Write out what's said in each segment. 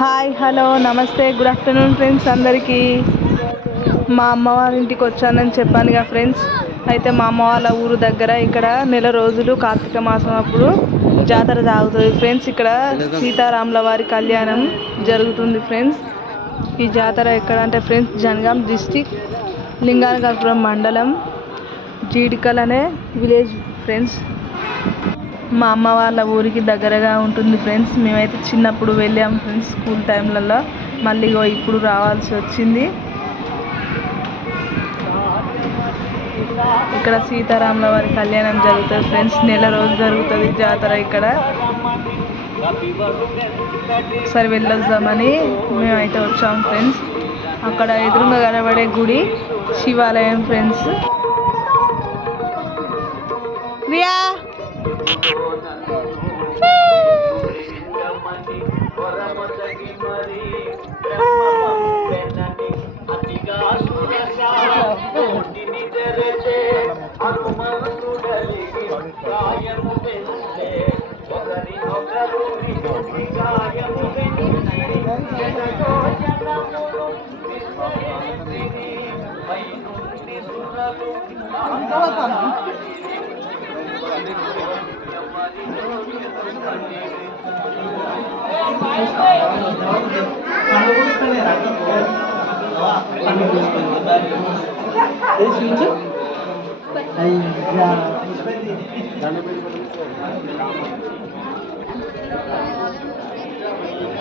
Hi hello నమస్తే good afternoon friends అందరికీ. మా అమ్మ వాళ్ళ ఇంటికి వచ్చానని చెప్పాను కదా ఫ్రెండ్స్. అయితే మా అమ్మ వాళ్ళ ఊరు దగ్గర ఇక్కడ నెల రోజులు కార్తీక మాసం అప్పుడు జాతర సాగుతుంది ఫ్రెండ్స్. ఇక్కడ సీతారాముల వారి కళ్యాణం జరుగుతుంది ఫ్రెండ్స్. ఈ జాతర ఎక్కడ అంటే ఫ్రెండ్స్ జనగాం డిస్టిక్ లింగానగరపురం మండలం జీడికల్ అనే విలేజ్ ఫ్రెండ్స్. మా అమ్మ వాళ్ళ ఊరికి దగ్గరగా ఉంటుంది ఫ్రెండ్స్. మేమైతే చిన్నప్పుడు వెళ్ళాము ఫ్రెండ్స్ స్కూల్ టైంలలో. మళ్ళీ ఇప్పుడు రావాల్సి వచ్చింది. ఇక్కడ సీతారాముల వారి కళ్యాణం జరుగుతుంది ఫ్రెండ్స్. నెల రోజు జరుగుతుంది జాతర ఇక్కడ. ఒకసారి వెళ్ళొద్దామని మేమైతే వచ్చాము ఫ్రెండ్స్. అక్కడ ఎదురుగా కనబడే గుడి శివాలయం ఫ్రెండ్స్. రియా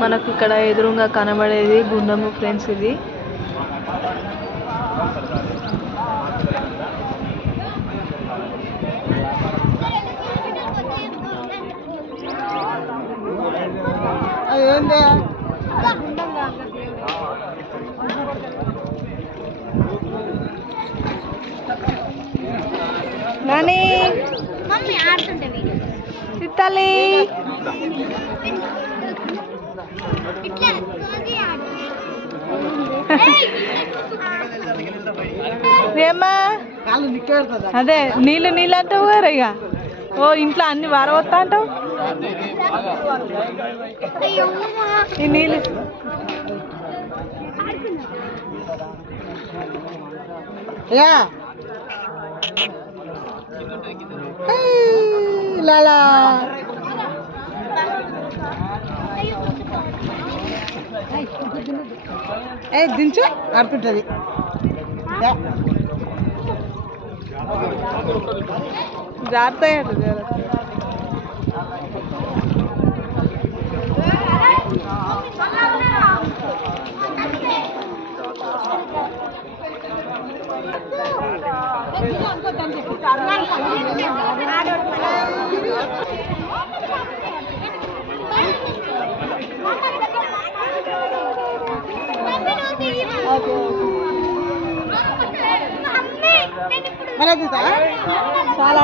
మనకు ఇక్కడ ఎదురుగా కనబడేది గుండము ఫ్రెండ్స్. ఇది నాని సిత్తాలి అదే నీళ్ళు నీళ్ళు అంటావు కదా ఇక. ఓ ఇంట్లో అన్ని వారవస్తా అంటావు. ఈ నీళ్ళు లాలా దించు ఆడుతుంటది. జాగ్రత్త చాలా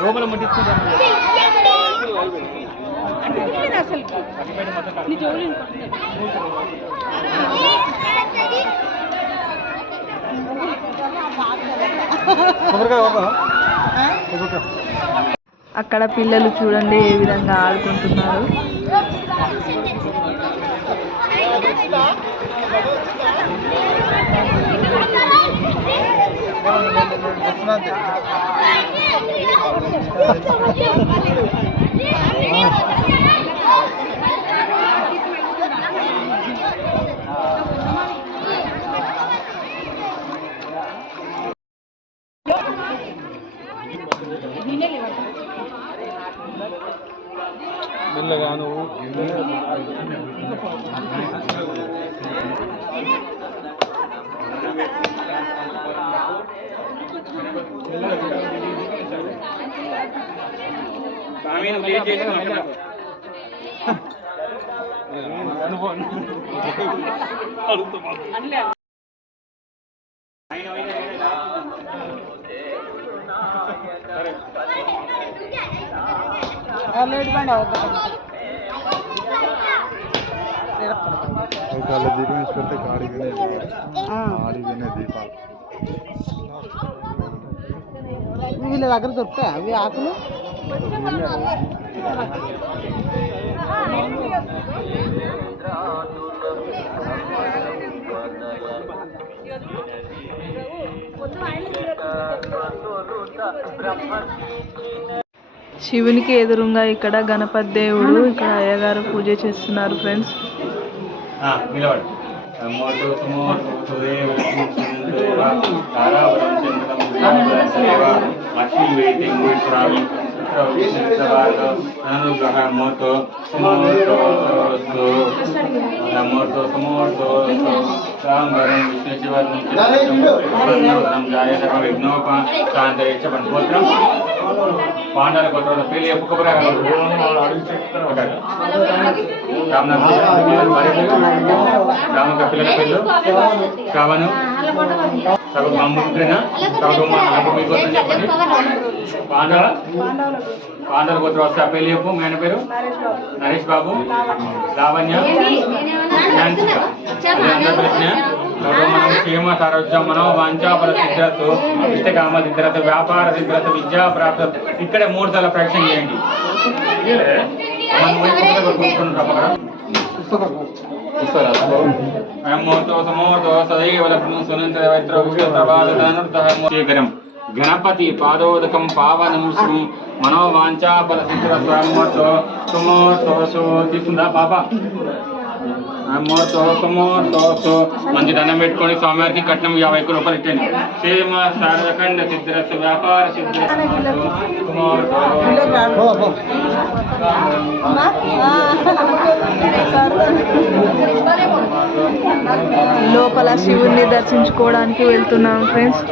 లోపల ముట్టించుకుంటాను అసలు నీ జోలి అక్కడ పిల్లలు చూడండి ఏ విధంగా ఆడుకుంటున్నారు. మెల్లగా నువ్వు దీపం వేసి పెడితే ఆడిగానే దీపాలు వీళ్ళ దగ్గర దొరుకుతాయి అవి ఆకులు. శివునికి ఎదురుగా ఇక్కడ గణపతి దేవుడు, ఇక్కడ అయ్యగారు పూజ చేస్తున్నారు ఫ్రెండ్స్. పాండాల కొత్త పెళ్లి ఎప్పుకోబరా రామక పిల్లల పెళ్ళు కావను చెప్పండి. పాండవ గోత్ర వస్తే ఆ పెళ్లి చెప్పు. మీ ఆయన పేరు నరేష్ బాబు, లావణ్య, క్షేమ సారోజ్యం మనో వాంఛాపర సిద్ధరతు ఇష్టకామ సిద్ధరత వ్యాపార సిద్ధరత విద్యా ప్రాప్త. ఇక్కడే 3 సార్లు ప్రదక్షిణ చేయండి. గణపతి పాదోదకం పావనం శ్రీ మనోవాంఛాపల సిద్ధర స్వామితో తీసుకుందా పాప. మంచి దండం పెట్టుకొని స్వామివారికి కట్నం 50 రూపాయలు ఇచ్చండి. క్షేమ శారదఖండ సిద్ధరస వ్యాపార లోపల శివుణ్ణి దర్శించుకోవడానికి వెళ్తున్నాం ఫ్రెండ్స్.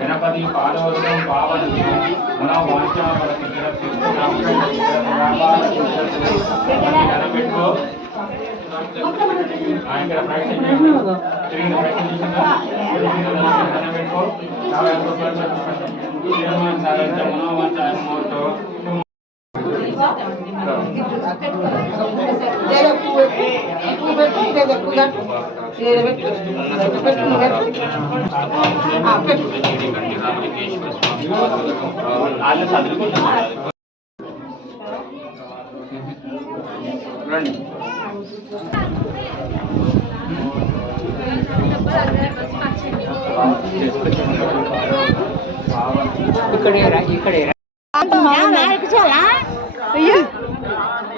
గణపతి పాదోదకం పావన మనో వాంఛాపర పెట్టుకో. ఆయన ప్రయత్నం పెట్టుకో. మనోవాంఛ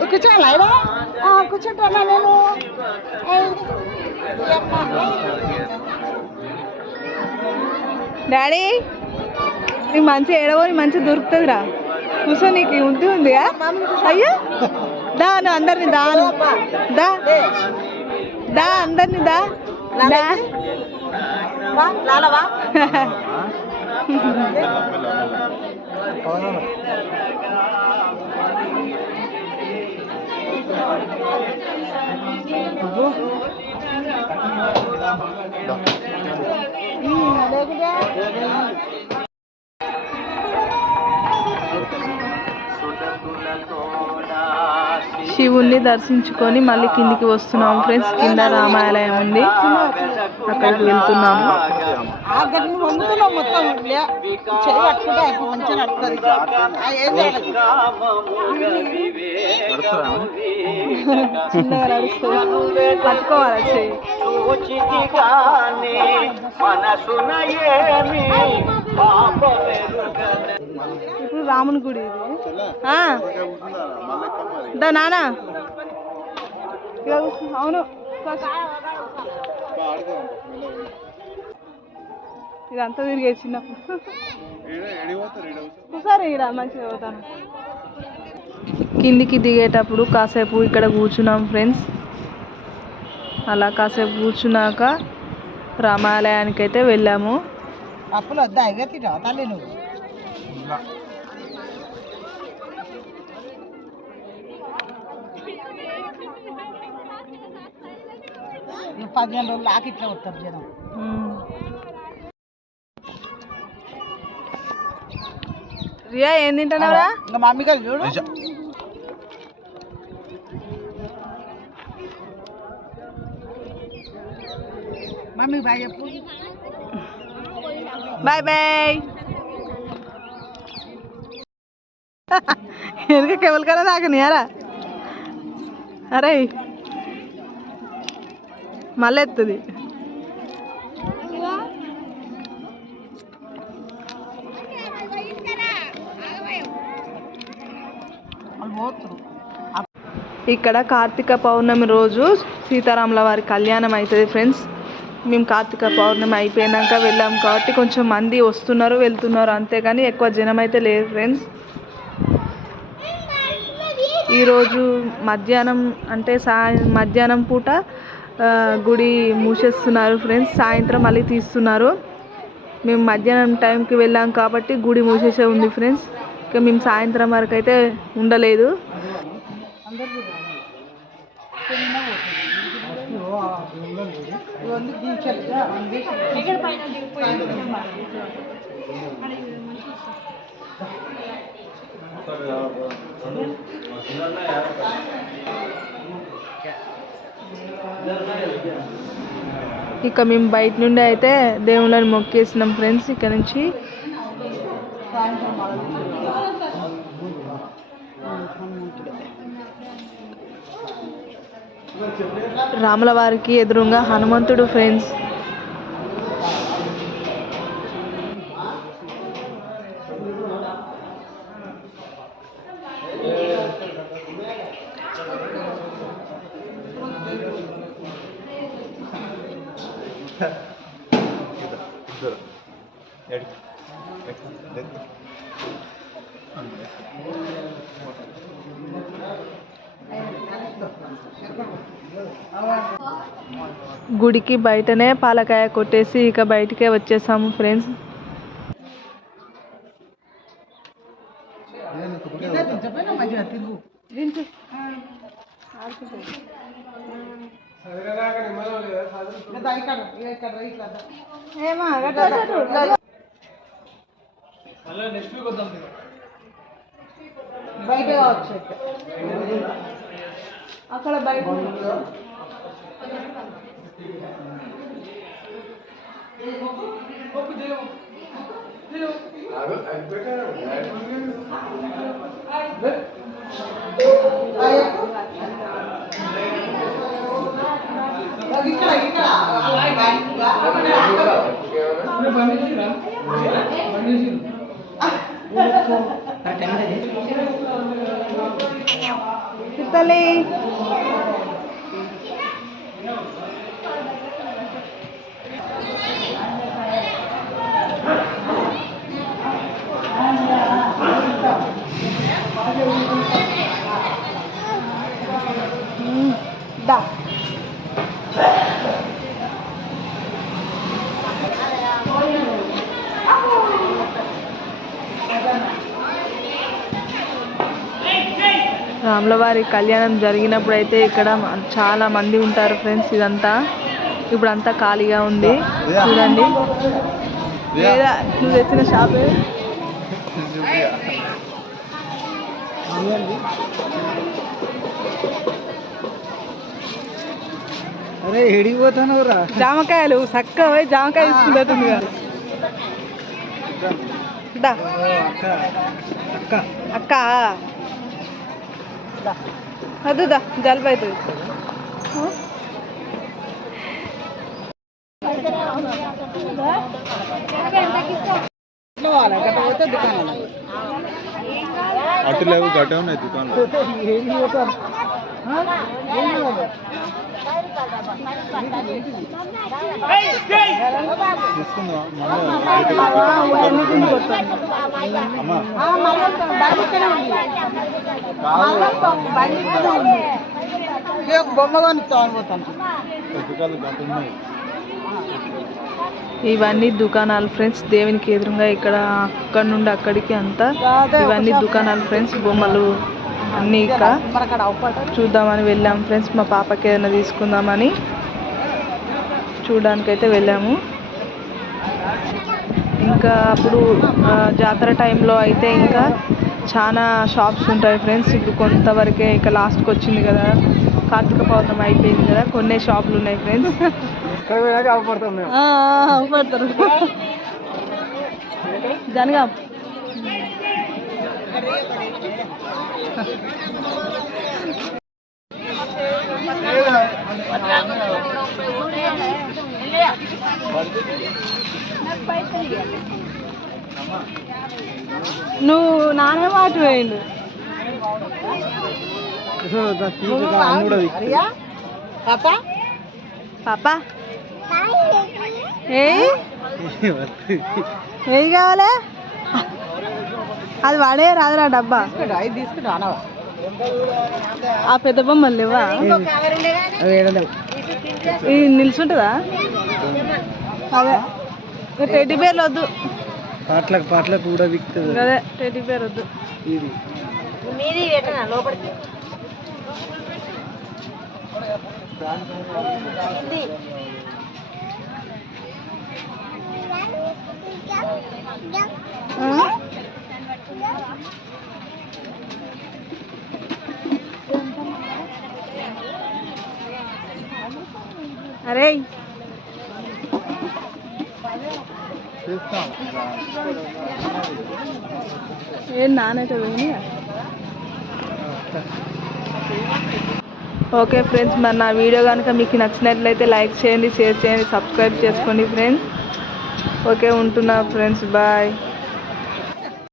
కూర్చోాలా కూర్చుంటానా నేను. డాడీ నీకు మంచి ఏడవో మంచి దొరుకుతుందిరా. కూర్చో, నీకు ఉందిగా. అయ్యా దా, నువ్వు అందరిని దా దా దా అందరిని దా దా. శివుణ్ణి దర్శించుకొని మళ్ళీ కిందికి వస్తున్నాము ఫ్రెండ్స్. కింద రామాలయం ఉంది, అక్కడికి వెళ్తున్నాము. మొత్తం చెయ్యి పట్టుకుంటే మంచిగా నడుస్తుంది. చిన్నగా నడుస్తుంది, పట్టుకోవాలి చెయ్యి. ఇప్పుడు రాముని గుడి ఇది. దా నానా, అవును ఇదంతా తిరిగే చిన్నప్పుడు. సరే ఇలా మంచిగా పోతాను. కిందికి దిగేటప్పుడు కాసేపు ఇక్కడ కూర్చున్నాం ఫ్రెండ్స్. అలా కాసేపు కూర్చున్నాక రామాలయానికి అయితే వెళ్ళాము. అప్పులు వద్దా ఇవే తింటావా తల్లి నువ్వు ఇంకా ఈ 15 రోజులు ఆకి ఇట్లా వస్తారు జనం. రియా ఏం తింటున్నావురా? ఇంకా మమ్మీ గారు చూడు మమ్మీ బాయ్ చెప్పు. Bye bye. ఎందుకు కెవరికైనా తాకనియారా? అరే మళ్ళీ ఎత్తుంది. ఇక్కడ కార్తీక పౌర్ణమి రోజు సీతారాముల వారి కళ్యాణం అవుతుంది ఫ్రెండ్స్. మేము కార్తీక పౌర్ణమి అయిపోయినాక వెళ్ళాము కాబట్టి కొంచెం మంది వస్తున్నారు వెళ్తున్నారు, అంతేగాని ఎక్కువ జనం అయితే లేరు ఫ్రెండ్స్. ఈరోజు మధ్యాహ్నం అంటే మధ్యాహ్నం పూట గుడి మూసేస్తున్నారు ఫ్రెండ్స్. సాయంత్రం మళ్ళీ తీస్తున్నారు. మేము మధ్యాహ్నం టైంకి వెళ్ళాం కాబట్టి గుడి మూసేసే ఉంది ఫ్రెండ్స్. ఇక మేము సాయంత్రం వరకు అయితే ఉండలేదు. ఇక మేము బయట నుండి అయితే దేవుళ్ళని మొక్కేసినాం ఫ్రెండ్స్. ఇక్కడ నుంచి రాముల వారికి ఎదురుగా హనుమంతుడు ఫ్రెండ్స్. గుడికి బయటనే పాలకాయ కొట్టేసి ఇక బయటికే వచ్చేసాము ఫ్రెండ్స్. బయట కావచ్చు అక్కడ బయట తిప్పలి. దా రాములవారి కళ్యాణం జరిగినప్పుడు అయితే ఇక్కడ చాలా మంది ఉంటారు ఫ్రెండ్స్. ఇదంతా ఇప్పుడు అంతా ఖాళీగా ఉంది చూడండి. లేదా నువ్వు తెచ్చిన షాపే అరే ఎడిగిపోతాను రా. జామకాయలు చక్కగా పోయి జామకాయ తీసుకుంటుందిగా. అక్క అదుదా జలుబు అవుతుంది. అటు లేవు గట్టే ఉన్నాయి దుకాణాలు. బొమ్మ కొనిస్తాను పోతాను. దుకాణాలు గట్ట ఉన్నాయి. ఇవన్నీ దుకాణాలు ఫ్రెండ్స్, దేవునికి ఎదురుగా ఇక్కడ అక్కడ నుండి అక్కడికి అంతా ఇవన్నీ దుకాణాలు ఫ్రెండ్స్. బొమ్మలు అన్నీ ఇక్కడ చూద్దామని వెళ్ళాము ఫ్రెండ్స్. మా పాపకి ఏదైనా తీసుకుందామని చూడడానికైతే వెళ్ళాము. ఇంకా అప్పుడు జాతర టైంలో అయితే ఇంకా చాలా షాప్స్ ఉంటాయి ఫ్రెండ్స్. ఇప్పుడు కొంతవరకే ఇంకా లాస్ట్కి వచ్చింది కదా, కార్తీక పౌర్ణమి అయిపోయింది కదా, కొన్ని షాపులు ఉన్నాయి ఫ్రెండ్స్. అవపడతారు జనగా. నువ్వు నానే మాట వేయండు. పాపా ఏది కావాలి? అది వాడే రాదురా డబ్బా. ఆ పెద్ద బొమ్మలు లేవా? ఇది నిల్చుంటుందా? అదే టెడ్డీ బేర్లు వద్దు, పాటలకు కూడా విక్తుంది. అదే టెడ్డీ బేర్ వద్దు. అరే ఏం నానైతే పోయినా. ఓకే ఫ్రెండ్స్, మరి నా వీడియో కనుక మీకు నచ్చినట్లయితే లైక్ చేయండి, షేర్ చేయండి, సబ్స్క్రైబ్ చేసుకోండి ఫ్రెండ్స్. ఓకే, ఉంటున్నా ఫ్రెండ్స్, బాయ్.